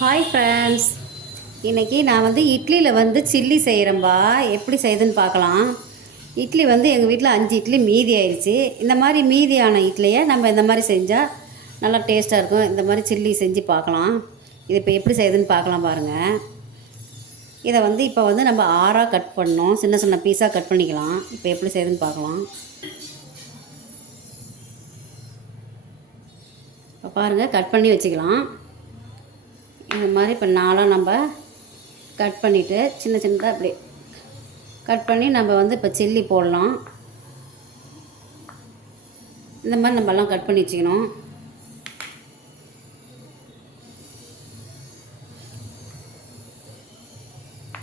Hi friends, இன்றைக்கி நான் இட்லியில் chilli செய்கிறேன்பா. எப்படி செய்யுதுன்னு பார்க்கலாம். இட்லி எங்கள் வீட்டில் 5 இட்லி மீதி ஆயிடுச்சு. இந்த மாதிரி மீதியான இட்லியை நம்ம இந்த மாதிரி செஞ்சால் நல்லா டேஸ்ட்டாக இருக்கும். இந்த மாதிரி சில்லி செஞ்சு பார்க்கலாம். இது இப்போ எப்படி செய்யுதுன்னு பார்க்கலாம் பாருங்கள். இதை இப்போ நம்ம 6ஆக கட் பண்ணோம். சின்ன சின்ன பீஸாக கட் பண்ணிக்கலாம். இப்போ எப்படி செய்யுதுன்னு பார்க்கலாம். இப்போ பாருங்கள், கட் பண்ணி வச்சுக்கலாம். இந்த மாதிரி இப்போ 4ஆக நம்ம கட் பண்ணிவிட்டு சின்ன சின்னதாக இப்படி கட் பண்ணி நம்ம இப்போ சில்லி போடலாம். இந்த மாதிரி நம்மலாம் கட் பண்ணி வச்சுக்கணும்.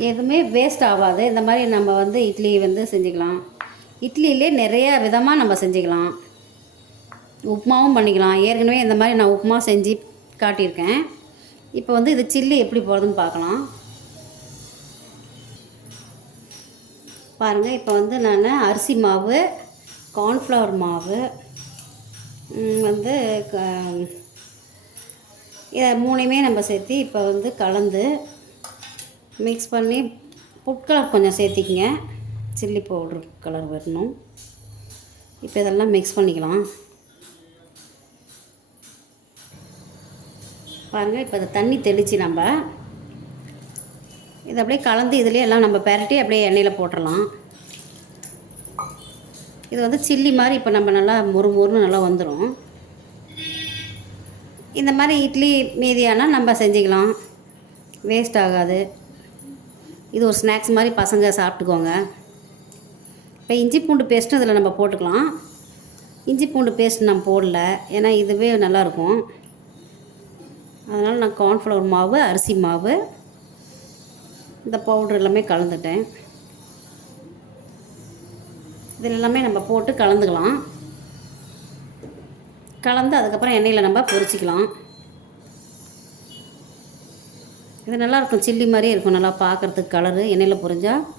எதுவுமே வேஸ்ட் ஆகாது. இந்த மாதிரி நம்ம இட்லி செஞ்சுக்கலாம். இட்லியிலே நிறைய விதமாக நம்ம செஞ்சுக்கலாம். உப்புமாவும் பண்ணிக்கலாம். ஏற்கனவே இந்த மாதிரி நான் உப்புமா செஞ்சு காட்டியிருக்கேன். இப்போ இது சில்லி எப்படி போடுறதுன்னு பார்க்கலாம். பாருங்கள், இப்போ நான் அரிசி மாவு, கார்ன்ஃப்ளவர் மாவு இதை 3மே நம்ம சேர்த்து இப்போ கலந்து மிக்ஸ் பண்ணி ஃபுட் கலர் கொஞ்சம் சேர்த்திக்கங்க. சில்லி பவுட்ரு கலர் வரணும். இப்போ இதெல்லாம் மிக்ஸ் பண்ணிக்கலாம். பாருங்கள், இப்போ அதை தண்ணி தெளித்து நம்ம இதை அப்படியே கலந்து இதுலேயே எல்லாம் நம்ம பெரட்டி அப்படியே எண்ணெயில் போட்டுடலாம். இது சில்லி மாதிரி இப்போ நம்ம நல்லா முறுமுறுன்னு நல்லா வந்துடும். இந்த மாதிரி இட்லி மீதியானால் நம்ம செஞ்சுக்கலாம். வேஸ்ட் ஆகாது. இது ஒரு ஸ்நாக்ஸ் மாதிரி பசங்க சாப்பிட்டுக்கோங்க. இப்போ இஞ்சி பூண்டு பேஸ்ட்டும் இதில் நம்ம போட்டுக்கலாம். இஞ்சி பூண்டு பேஸ்ட் நான் போடல, ஏன்னா இதுவே நல்லாயிருக்கும். அதனால் நான் கார்ன்ஃப்ளவர் மாவு, அரிசி மாவு, இந்த பவுட்ரு எல்லாமே கலந்துட்டேன். இதில் எல்லாமே நம்ம போட்டு கலந்துக்கலாம். கலந்து அதுக்கப்புறம் எண்ணெயில் நம்ம பொரிச்சிக்கலாம். இது நல்லாயிருக்கும். சில்லி மாதிரியே இருக்கும். நல்லா பார்க்குறதுக்கு கலரு. எண்ணெயில் பொரிஞ்சால்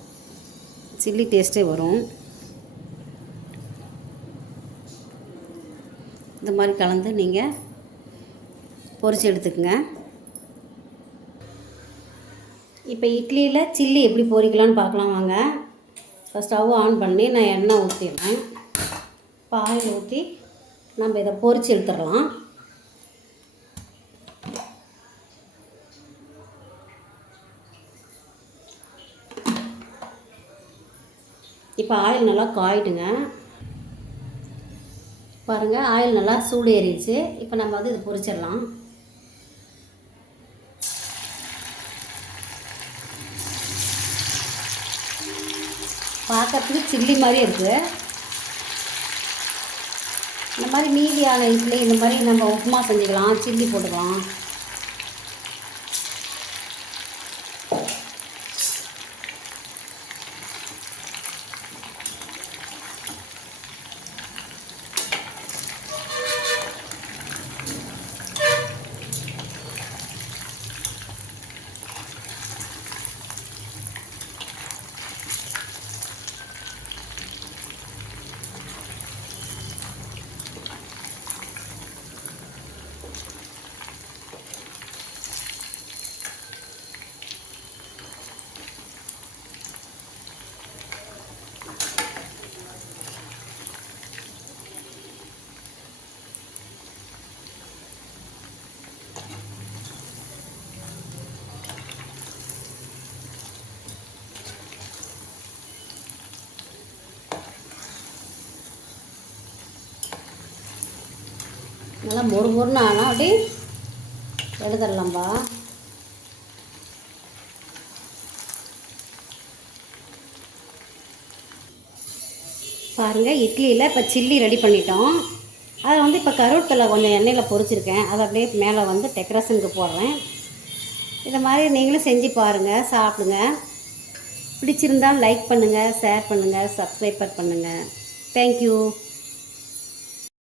சில்லி டேஸ்ட்டே வரும். இந்த மாதிரி கலந்து நீங்கள் பொரிச்சு எடுத்துக்கங்க. இப்போ இட்லியில் சில்லி எப்படி பொரிக்கலான்னு பார்க்கலாம் வாங்க. இப்போ ஸ்டவ் ஆன் பண்ணி நான் எண்ணெய் ஊற்றிடுறேன். இப்போ ஆயில் ஊற்றி நம்ம இதை பொரிச்சு எடுத்துடலாம். இப்போ ஆயில் நல்லா காயிடுங்க. பாருங்கள், ஆயில் நல்லா சூடு ஏறிடுச்சு. இப்போ நம்ம இது பொரிச்சிடலாம். பார்க்கறதுக்கு சில்லி மாதிரி இருக்குது. இந்த மாதிரி மீதியான இட்லி இந்த மாதிரி நம்ம உப்புமா செஞ்சுக்கலாம். சில்லி போட்டுக்கலாம். நல்லா மொறுமொறுன்னு ஆனால் அப்படி எடுத்துடலாம்பா. பாருங்கள், இட்லியில் இப்போ சில்லி ரெடி பண்ணிட்டோம். அதை இப்போ கருவேப்பிலை கொஞ்சம் எண்ணெயில் பொரிச்சிருக்கேன். அதை அப்படியே மேலே டெக்கரேஷனுக்கு போடுறேன். இதை மாதிரி நீங்களும் செஞ்சு பாருங்கள், சாப்பிடுங்க. பிடிச்சிருந்தால் லைக் பண்ணுங்கள், ஷேர் பண்ணுங்கள், சப்ஸ்கிரைப் பண்ணுங்கள். தேங்க்யூ.